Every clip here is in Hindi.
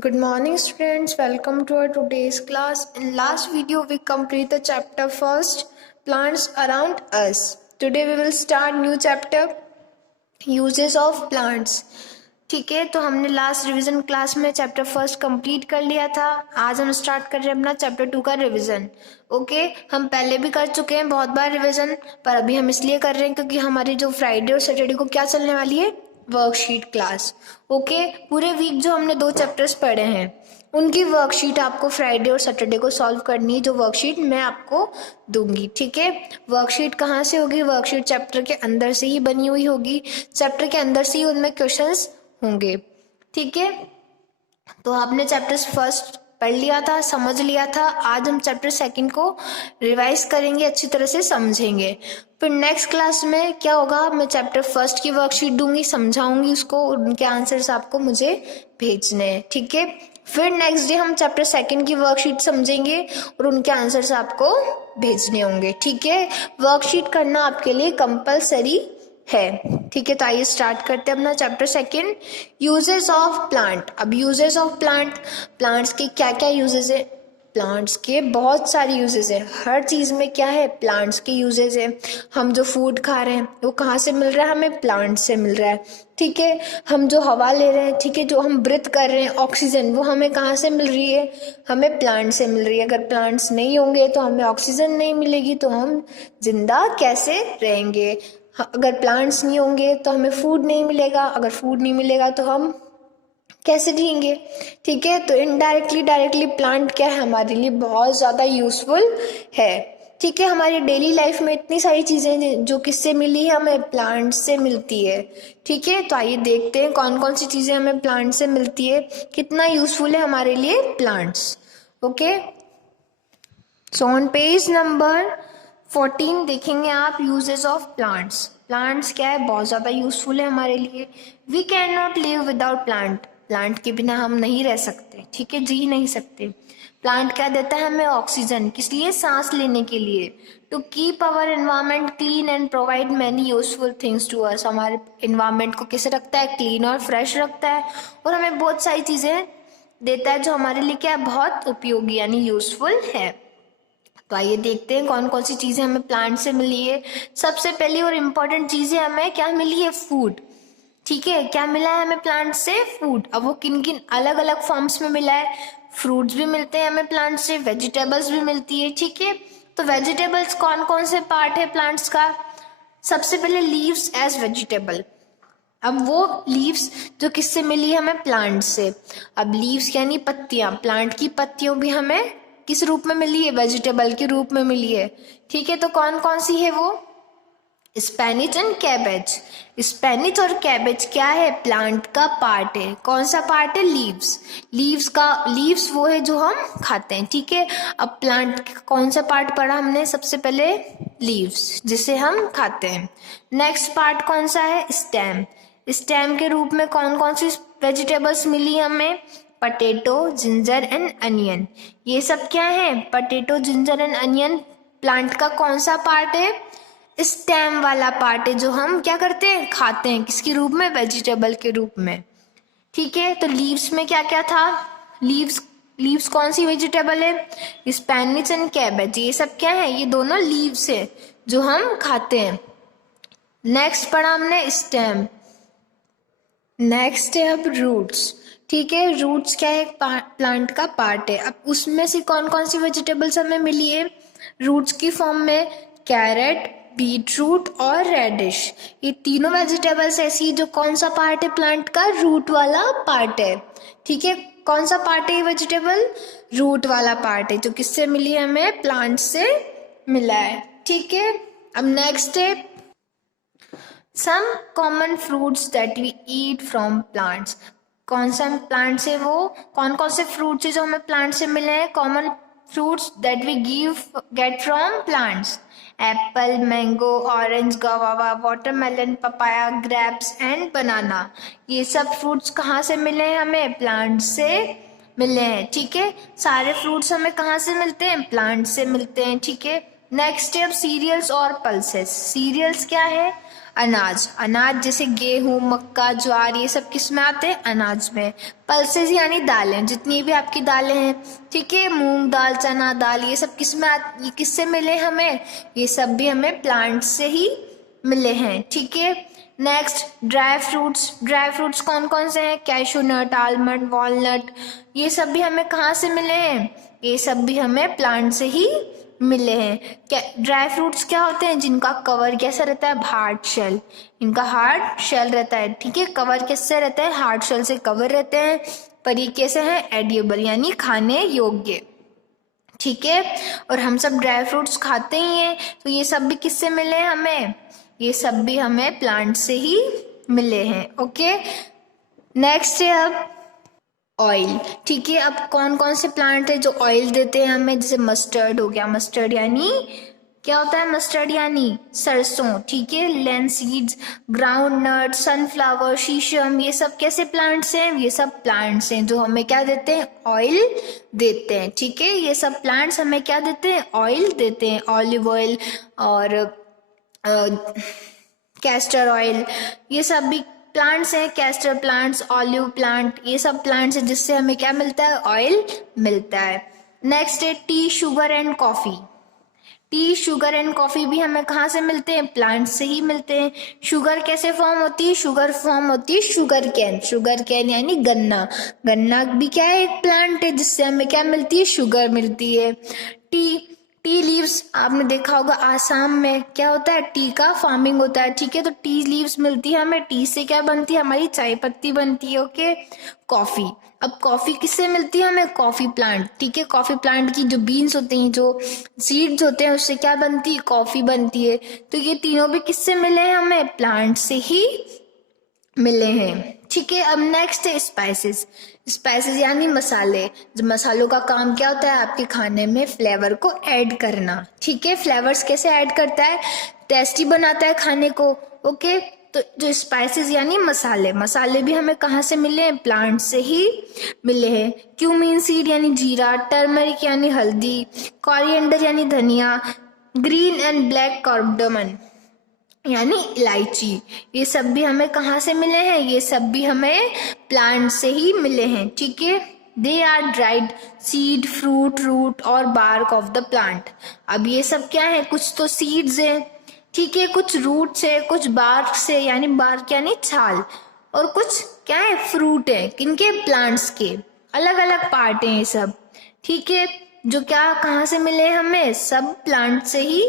Good morning students, welcome to our today's class. In last video we complete the chapter first, plants around us. Today we will start new chapter, uses of plants. ठीक है, तो हमने लास्ट रिवीजन क्लास में चैप्टर फर्स्ट कंप्लीट कर लिया था. आज हम स्टार्ट कर रहे हैं अपना चैप्टर 2 का रिवीजन. ओके, हम पहले भी कर चुके हैं बहुत बार रिवीजन, पर अभी हम इसलिए कर रहे हैं क्योंकि हमारी जो फ्राइडे और सैटरडे को क्या चलने वाली है, वर्कशीट क्लास. ओके, पूरे वीक जो हमने 2 चैप्टर्स पढ़े हैं उनकी वर्कशीट आपको फ्राइडे और सैटरडे को सॉल्व करनी है, जो वर्कशीट मैं आपको दूंगी. ठीक है, वर्कशीट कहाँ से होगी? वर्कशीट चैप्टर के अंदर से ही बनी हुई होगी, चैप्टर के अंदर से ही उनमें क्वेश्चंस होंगे. ठीक है, तो आपने चैप्टर फर्स्ट पढ़ लिया था, समझ लिया था. आज हम चैप्टर सेकंड को रिवाइज करेंगे, अच्छी तरह से समझेंगे. फिर नेक्स्ट क्लास में क्या होगा, मैं चैप्टर फर्स्ट की वर्कशीट दूंगी, समझाऊंगी उसको, उनके आंसर्स आपको मुझे भेजने हैं. ठीक है, फिर नेक्स्ट डे हम चैप्टर सेकंड की वर्कशीट समझेंगे और उनके आंसर्स आपको भेजने होंगे. ठीक है, वर्कशीट करना आपके लिए कंपलसरी है. ठीक है, तो आइए स्टार्ट करते हैं अपना chapter second, uses of plant. अब यूजेस ऑफ प्लांट, प्लांट्स के क्या क्या यूजेस है? प्लांट्स के बहुत सारे यूजेस है. हर चीज में क्या है, प्लांट्स के यूजेस है. हम जो फूड खा रहे हैं वो कहाँ से मिल रहा है, हमें प्लांट से मिल रहा है. ठीक है, हम जो हवा ले रहे हैं, ठीक है, जो हम ब्रीथ कर रहे हैं ऑक्सीजन, वो हमें कहाँ से मिल रही है, हमें प्लांट से मिल रही है. अगर प्लांट्स नहीं होंगे तो हमें ऑक्सीजन नहीं मिलेगी, तो हम जिंदा कैसे रहेंगे? अगर प्लांट्स नहीं होंगे तो हमें फूड नहीं मिलेगा, अगर फूड नहीं मिलेगा तो हम कैसे जिएंगे? ठीक है, तो इनडायरेक्टली डायरेक्टली प्लांट क्या है, हमारे लिए बहुत ज़्यादा यूजफुल है. ठीक है, हमारी डेली लाइफ में इतनी सारी चीज़ें जो किससे मिली है, हमें प्लांट से मिलती है. ठीक है, तो आइए देखते हैं कौन कौन सी चीज़ें हमें प्लांट से मिलती है, कितना यूजफुल है हमारे लिए plants. Okay, so on page number 14 देखेंगे आप यूजेस ऑफ प्लांट्स. प्लांट्स क्या है, बहुत ज़्यादा यूजफुल है हमारे लिए. We can not live without plant. Plant के बिना हम नहीं रह सकते. ठीक है, जी नहीं सकते. प्लांट क्या देता है हमें? ऑक्सीजन. किस लिए? सांस लेने के लिए. To keep our environment clean and provide many useful things to us. हमारे एनवायरमेंट को कैसे रखता है? क्लीन और फ्रेश रखता है, और हमें बहुत सारी चीज़ें देता है जो हमारे लिए क्या है, बहुत उपयोगी यानी यूजफुल है. तो आइए देखते हैं कौन कौन सी चीजें हमें प्लांट से मिली है. सबसे पहली और इम्पोर्टेंट चीजें हमें क्या मिली है? फूड. ठीक है, क्या मिला है हमें प्लांट से? फूड. अब वो किन किन अलग अलग फॉर्म्स में मिला है? फ्रूट्स भी मिलते हैं हमें प्लांट से, वेजिटेबल्स भी मिलती है. ठीक है, तो वेजिटेबल्स कौन कौन से पार्ट है प्लांट्स का? सबसे पहले लीव्स एज वेजिटेबल. अब वो लीव्स जो किससे मिली है हमें? प्लांट से. अब लीव्स यानी पत्तियां, प्लांट की पत्तियों भी हमें किस रूप में मिली है? वेजिटेबल के रूप में मिली है. ठीक है, तो कौन कौन सी है वो? स्पेनिच एंड कैबेज. स्पेनिच और कैबेज क्या है? प्लांट का पार्ट है. कौन सा पार्ट है? लीव्स. लीव्स वो है जो हम खाते हैं. ठीक है, अब प्लांट का कौन सा पार्ट पढ़ा हमने? सबसे पहले लीव्स, जिसे हम खाते हैं. नेक्स्ट पार्ट कौन सा है? स्टेम. स्टेम के रूप में कौन कौन सी वेजिटेबल्स मिली हमें? Potato, ginger and onion. ये सब क्या है? Potato, ginger and onion plant का कौन सा पार्ट है? स्टेम वाला पार्ट है, जो हम क्या करते हैं? खाते हैं. किसके रूप में? वेजिटेबल के रूप में. ठीक है, तो लीव्स में क्या क्या था? लीव्स कौन सी वेजिटेबल है? स्पेनिच एंड कैबेज. ये सब क्या है? ये दोनों लीव्स है जो हम खाते हैं. नेक्स्ट पढ़ा हमने स्टेम. नेक्स्ट है अब रूट्स. ठीक है, रूट्स क्या है? प्लांट का पार्ट है. अब उसमें से कौन कौन सी वेजिटेबल्स हमें मिली है रूट्स की फॉर्म में? कैरेट, बीटरूट और रेडिश. ये तीनों वेजिटेबल्स ऐसी जो कौन सा पार्ट है प्लांट का? रूट वाला पार्ट है. ठीक है, कौन सा पार्ट है ये वेजिटेबल? रूट वाला पार्ट है, जो किससे मिली है हमें? प्लांट से मिला है. ठीक है, अब नेक्स्ट है some common fruits that we eat from plants. कौन सा प्लांट से वो कौन कौन से फ्रूट्स है जो हमें प्लांट से मिले हैं? Common fruits that we get from plants. Apple, mango, orange, guava, watermelon, papaya, grapes and banana. ये सब फ्रूट्स कहाँ से मिले हैं हमें? प्लांट से मिले हैं. ठीक है, सारे फ्रूट्स हमें कहाँ से मिलते हैं? प्लांट से मिलते हैं. ठीक है, नेक्स्ट है अब सीरियल्स और पल्सेस. सीरियल्स क्या है? अनाज, अनाज जैसे गेहूं, मक्का, ज्वार, ये सब किस में आते हैं? अनाज में। पल्सेस यानी दालें, जितनी भी आपकी दालें हैं, ठीक है, मूंग दाल, चना दाल, ये सब किस में ये किससे मिले हमें? ये सब भी हमें प्लांट से ही मिले हैं, ठीक है। Next dry fruits, dry fruits कौन कौन से हैं? कैशू नट, आलमंड, वॉलनट, ये सब भी हमें कहाँ से मिले हैं? ये सब भी हमें प्लांट से ही मिले हैं। क्या ड्राई फ्रूट्स क्या होते हैं? जिनका कवर कैसा रहता है? हार्ड शेल, इनका हार्ड शेल रहता है, ठीक है। कवर किससे रहता है? हार्ड शेल से कवर रहते हैं, पर ये कैसे हैं? एडिएबल यानी खाने योग्य, ठीक है। और हम सब ड्राई फ्रूट्स खाते ही हैं, तो ये सब भी किससे मिले हैं हमें? ये सब भी हमें प्लांट से ही मिले हैं, ओके। नेक्स्ट है अब ऑयल, ठीक है। अब कौन कौन से प्लांट है जो ऑयल देते हैं हमें? जैसे मस्टर्ड हो गया, मस्टर्ड यानी क्या होता है? मस्टर्ड यानी सरसों, ठीक है। लेंसीड्स, ग्राउंड नट, सनफ्लावर, शीशम, ये सब कैसे प्लांट्स हैं? ये सब प्लांट्स हैं जो हमें क्या देते हैं? ऑयल देते हैं, ठीक है। ये सब प्लांट्स हमें क्या देते हैं? ऑयल देते हैं। ऑलिव ऑयल और कैस्टर ऑयल, ये सब भी प्लांट्स हैं। कैस्टर प्लांट्स, ऑलिव प्लांट, ये सब प्लांट्स हैं जिससे हमें क्या मिलता है? ऑयल मिलता है। नेक्स्ट है T, sugar and coffee. T, sugar and coffee भी हमें कहाँ से मिलते हैं? प्लांट से ही मिलते हैं। शुगर कैसे फॉर्म होती है? शुगर फॉर्म होती है शुगर कैन, शुगर कैन यानी गन्ना, गन्ना भी क्या है? एक प्लांट है जिससे हमें क्या मिलती है? शुगर मिलती है। टी, टी लीव्स आपने देखा होगा, आसाम में क्या होता है? टी का फार्मिंग होता है, ठीक है। तो टी लीव्स मिलती है हमें, टी से क्या बनती है? हमारी चाय पत्ती बनती है, ओके। कॉफी, अब कॉफी किससे मिलती है हमें? कॉफी प्लांट, ठीक है। कॉफी प्लांट की जो बीन्स होते हैं, जो सीड्स होते हैं, उससे क्या बनती है? कॉफी बनती है। तो ये तीनों भी किससे मिले हैं हमें? प्लांट से ही मिले हैं, ठीक है। अब नेक्स्ट है स्पाइसेस, स्पाइसेस यानी मसाले। जो मसालों का काम क्या होता है? आपके खाने में फ्लेवर को ऐड करना, ठीक है। फ्लेवर्स कैसे ऐड करता है? टेस्टी बनाता है खाने को, ओके। तो जो स्पाइसेस यानी मसाले, मसाले भी हमें कहाँ से मिले हैं? प्लांट से ही मिले हैं। क्यूमीन सीड यानी जीरा, टर्मरिक यानी हल्दी, कोरिएंडर यानी धनिया, ग्रीन एंड ब्लैक कार्डमम यानी इलायची, ये सब भी हमें कहाँ से मिले हैं? ये सब भी हमें प्लांट से ही मिले हैं, ठीक है। They are dried seed, fruit, root और बार्क ऑफ द प्लांट। अब ये सब क्या है? कुछ तो सीड्स है, ठीक है, कुछ रूट से, कुछ बार्क से यानी बार्क यानी छाल, और कुछ क्या है? फ्रूट है, किनके? प्लांट्स के। अलग अलग पार्ट है ये सब, ठीक है। जो क्या कहाँ से मिले हमें? सब प्लांट से ही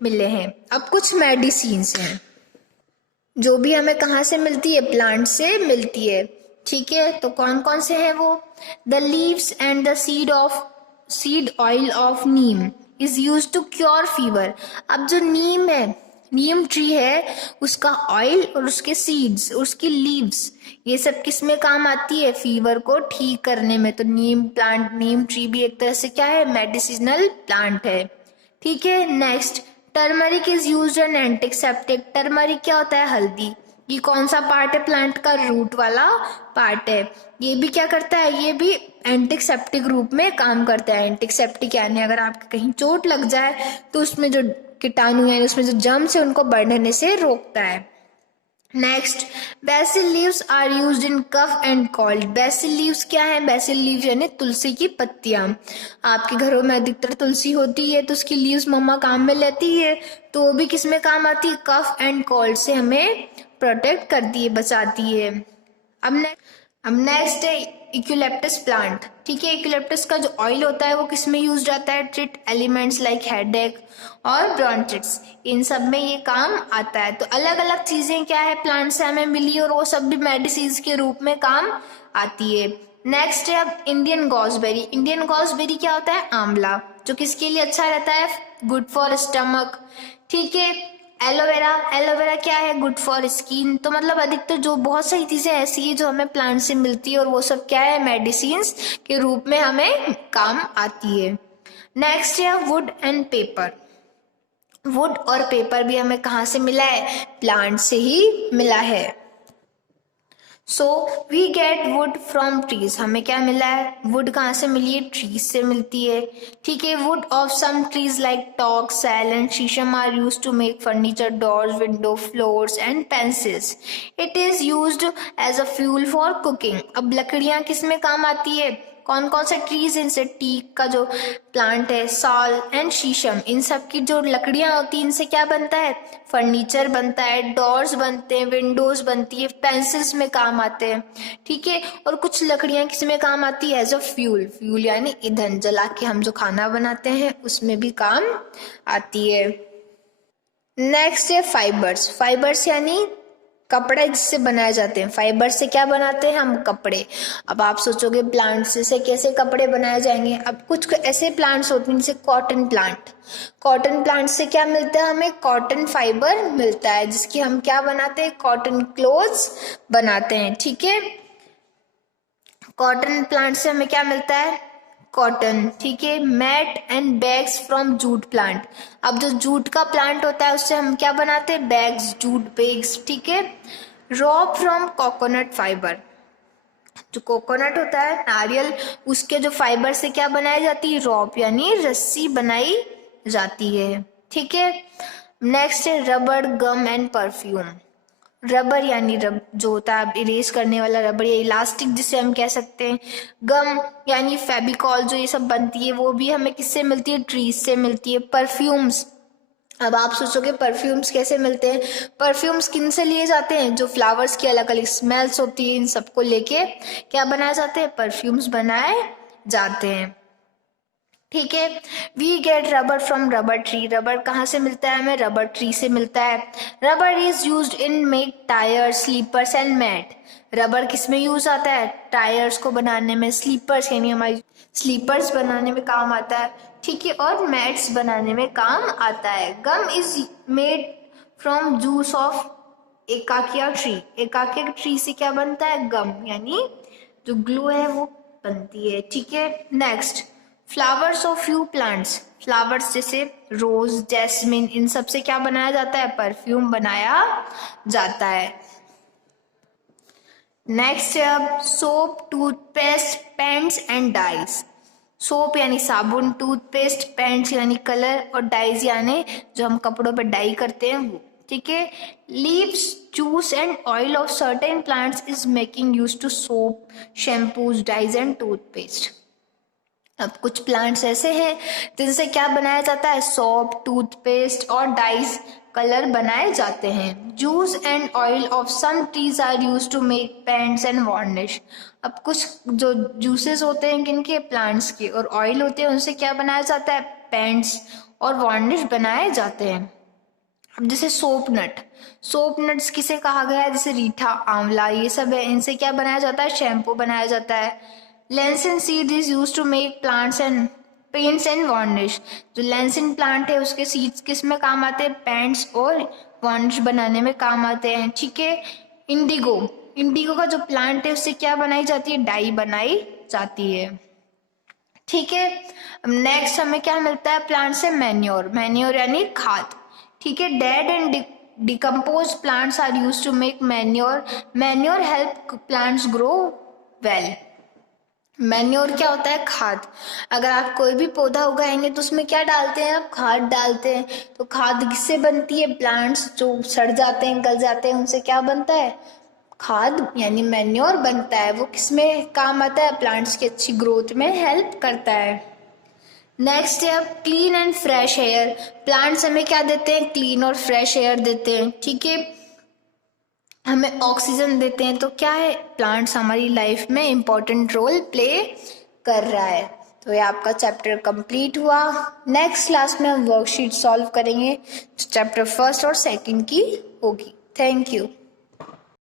मिले हैं। अब कुछ मेडिसिन्स हैं जो भी हमें कहाँ से मिलती है? प्लांट से मिलती है, ठीक है। तो कौन कौन से हैं वो? The leaves and the seed oil of neem is use to cure fever. अब जो नीम है, नीम ट्री है, उसका ऑयल और उसके सीड्स, उसकी लीव्स, ये सब किस में काम आती है? फीवर को ठीक करने में। तो नीम प्लांट, नीम ट्री भी एक तरह से क्या है? मेडिसिनल प्लांट है, ठीक है। Next, turmeric is used N antiseptic. Turmeric क्या होता है? हल्दी। ये कौन सा पार्ट है प्लांट का? रूट वाला पार्ट है। ये भी क्या करता है? ये भी एंटीसेप्टिक रूप में काम करता है। एंटीसेप्टिक यानी अगर आपको कहीं चोट लग जाए तो उसमें जो कीटाणु है, उसमें जो जर्म्स है, उनको बढ़ने से रोकता है। Next, basil leaves are used in cough and cold. Basil leaves क्या है? बेसिल लीव्स यानी तुलसी की पत्तियां। आपके घरों में अधिकतर तुलसी होती है, तो उसकी लीव्स मम्मा काम में लेती है, तो वो भी किस में काम आती है? कफ एंड कोल्ड से हमें प्रोटेक्ट करती है, बचाती है। अब नेक्स्ट है इक्यूलेप्टस प्लांट, ठीक है। इक्यूलेप्टस का जो ऑयल होता है वो किस में यूज आता है? ट्रीट एलिमेंट्स लाइक हेडेक और ब्रोंचिटिस, इन सब में ये काम आता है। तो अलग अलग चीजें क्या है? प्लांट से हमें मिली, और वो सब भी मेडिसिन के रूप में काम आती है। नेक्स्ट है अब इंडियन गॉसबेरी। इंडियन गॉसबेरी क्या होता है? आंवला, जो किसके लिए अच्छा रहता है? गुड फॉर स्टमक, ठीक है। एलोवेरा, एलोवेरा क्या है? Good for skin. तो मतलब अधिकतर जो बहुत सारी चीजें ऐसी है जो हमें प्लांट से मिलती है, और वो सब क्या है? मेडिसिन्स के रूप में हमें काम आती है। नेक्स्ट है वुड एंड पेपर। वुड और पेपर भी हमें कहाँ से मिला है? प्लांट से ही मिला है। So we get wood from trees, हमें क्या मिला है, वुड कहाँ से मिली है, ट्रीज से मिलती है। ठीक है, wood of some trees like teak, sal and sheesham are use to make furniture, doors, window, floors and pencils. It is used as a fuel for cooking. अब लकड़ियां किस में काम आती है, कौन कौन से ट्रीज, इनसे टीक का जो प्लांट है, साल एंड शीशम, इन सब की जो लकड़ियां होती हैं इनसे क्या बनता है, फर्नीचर बनता है, डोर्स बनते हैं, विंडोज बनती है, पेंसिल्स में काम आते हैं। ठीक है, और कुछ लकड़ियां किस में काम आती है, एज अ फ्यूल, फ्यूल यानी ईंधन, जला के हम जो खाना बनाते हैं उसमें भी काम आती है। नेक्स्ट है फाइबर्स। फाइबर्स यानी कपड़े जिससे बनाए जाते हैं। फाइबर से क्या बनाते हैं हम, कपड़े। अब आप सोचोगे प्लांट से कैसे कपड़े बनाए जाएंगे। अब कुछ ऐसे प्लांट्स होते हैं जैसे कॉटन प्लांट। कॉटन प्लांट से क्या मिलता है हमें, कॉटन फाइबर मिलता है, जिसकी हम क्या बनाते हैं, कॉटन क्लोथ्स बनाते हैं। ठीक है, कॉटन प्लांट से हमें क्या मिलता है, कॉटन। ठीक है, mat and bags from jute plant. अब जो जूट का प्लांट होता है उससे हम क्या बनाते हैं, बैग्स, जूट बैग्स। ठीक है, रॉप फ्रॉम कोकोनट फाइबर। जो कोकोनट होता है, नारियल, उसके जो फाइबर से क्या बनाई जाती है, रॉप यानी रस्सी बनाई जाती है। ठीक है, नेक्स्ट है rubber, gum and perfume. Rubber यानी जो होता है इरेज करने वाला रबर या इलास्टिक जिसे हम कह सकते हैं। गम यानी फेविकॉल, जो ये सब बनती है वो भी हमें किससे मिलती है, ट्रीज से मिलती है। परफ्यूम्स, अब आप सोचोगे परफ्यूम्स कैसे मिलते हैं, परफ्यूम्स किन से लिए जाते हैं, जो फ्लावर्स की अलग अलग स्मेल्स होती है इन सबको लेके क्या बनाए जाते हैं, परफ्यूम्स बनाए जाते हैं। ठीक है, we get rubber from rubber tree. Rubber कहाँ से मिलता है हमें, रबर ट्री से मिलता है। Rubber is used in make tyre, slippers and mat. Rubber किस में यूज आता है, टायर्स को बनाने में, स्लीपर्स यानी हमारी स्लीपर्स बनाने में काम आता है। ठीक है, और मैट्स बनाने में काम आता है। Gum is made from juice of acacia tree. Acacia tree से क्या बनता है, गम यानी जो ग्लू है वो बनती है। ठीक है, next flowers of few plants. Flowers जैसे रोज, जैस्मिन, इन सब से क्या बनाया जाता है, परफ्यूम बनाया जाता है। नेक्स्ट है अब soap, toothpaste, paints and dyes. Soap यानी साबुन, टूथपेस्ट, पेंट्स यानी कलर, और डाइज यानी जो हम कपड़ों पर डाई करते हैं वो। ठीक है, leaves, juice and oil of certain plants is making use to soap, shampoos, dyes and toothpaste. अब कुछ प्लांट्स ऐसे हैं जिनसे क्या बनाया जाता है, सोप, टूथपेस्ट और डाइज, कलर बनाए जाते हैं। Juice and oil of some trees are use to make paints and varnish. अब कुछ जो जूसेस होते हैं किनके, प्लांट्स के, और ऑयल होते हैं उनसे क्या बनाया जाता है, पेंट्स और वार्निश बनाए जाते हैं। अब जैसे सोप नट, सोप नट्स किसे कहा गया है, जैसे रीठा, आंवला, ये सब है, इनसे क्या बनाया जाता है, शैम्पू बनाया जाता है। Linseed is use to make plants and paints and varnish. जो लैंसन प्लांट है उसके सीड्स किस में काम आते हैं, पेंट्स और वार्निश बनाने में काम आते हैं। ठीक है, इंडिगो, इंडिगो का जो प्लांट है उससे क्या बनाई जाती है, डाई बनाई जाती है। ठीक है, नेक्स्ट हमें क्या मिलता है प्लांट से, मैन्योर। मैन्योर यानी खाद। ठीक है, dead and decompose plants are use to make manure. Manure help plants grow well. Manure क्या होता है, खाद। अगर आप कोई भी पौधा उगाएंगे तो उसमें क्या डालते हैं, आप खाद डालते हैं। तो खाद किससे बनती है, प्लांट्स जो सड़ जाते हैं, गल जाते हैं, उनसे क्या बनता है, खाद यानी मैन्योर बनता है। वो किसमें काम आता है, प्लांट्स की अच्छी ग्रोथ में हेल्प करता है। नेक्स्ट है अब clean and fresh air. Plants हमें क्या देते हैं, क्लीन और फ्रेश एयर देते हैं। ठीक है, हमें ऑक्सीजन देते हैं। तो क्या है, प्लांट्स हमारी लाइफ में इम्पोर्टेंट रोल प्ले कर रहा है। तो ये आपका चैप्टर कंप्लीट हुआ। नेक्स्ट क्लास में हम वर्कशीट सॉल्व करेंगे, चैप्टर फर्स्ट और सेकंड की होगी। Thank you.